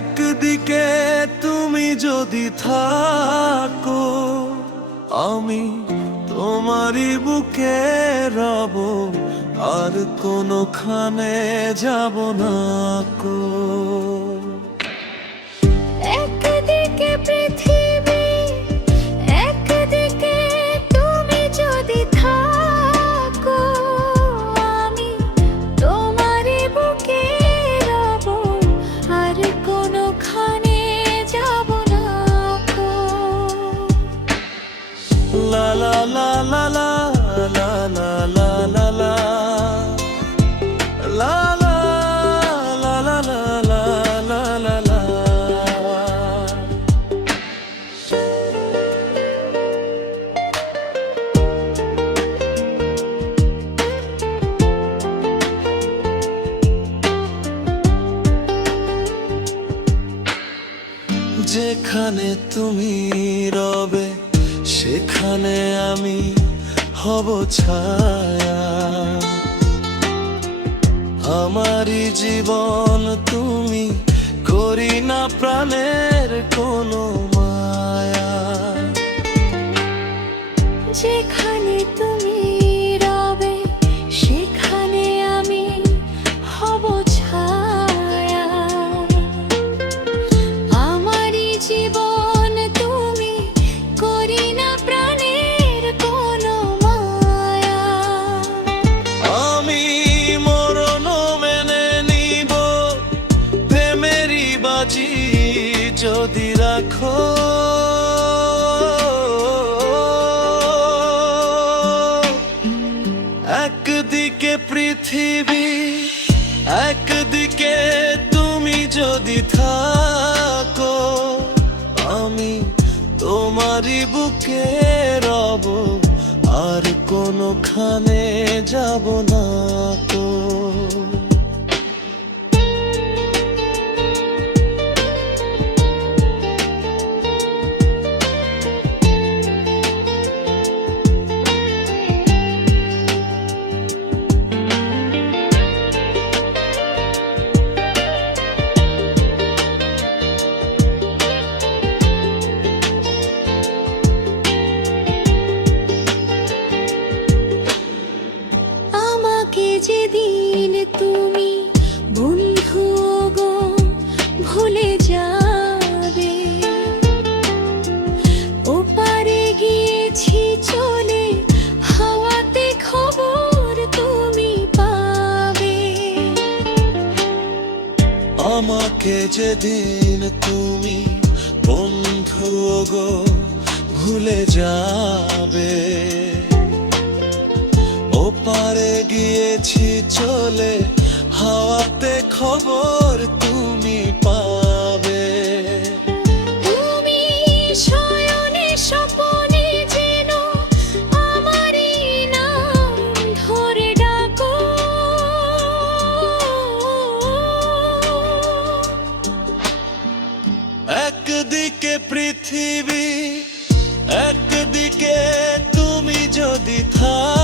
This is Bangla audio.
একদিকে তুমি যদি থাকো, আমি তোমারই বুকে রব, আর কোনোখানে যাব না কো। একদিকে পৃথিবী, একদিকে তুমি যদি থাকো, আমি তোমারই বুকে রব, আর কোনোখানে যাব না কো। লা লা লা লা লা লা লা লা লা লা লা লা লা লা লা লা লা লা। যেখানে তুমি রবে সেখানে আমি হব ছায়া, আমারই জীবন তুমি, করি না প্রাণের কোনো মায়া। যেখানে তুমি রবে সেখানে আমি হব ছায়া, আমারই জীবন তুমি, করি না প্রাণের কোনো মায়া। আমি মরণও মেনে নিব, প্রেমেরই বাজি যদি রাখো। একদিকে পৃথিবী, একদিকে তুমি যদি থাকো, আমি তোমারই বুকে রব, আর কোনোখানে যাব না কো। আমাকে যেদিন তুমি বন্ধু গো ভুলে যাবে, ওপারে গিয়েছি চলে, হাওয়াতে খবর তুমি পাবে। আমাকে যেদিন তুমি বন্ধু গো ভুলে যাবে, ওপারে গিয়েছি চলে, হাওয়াতে খবর তুমি পাবে। তুমি শয়নে স্বপনে যেন আমারই নাম ধরে ডাকো, একদিকে পৃথিবী, একদিকে তুমি যদি থাকো,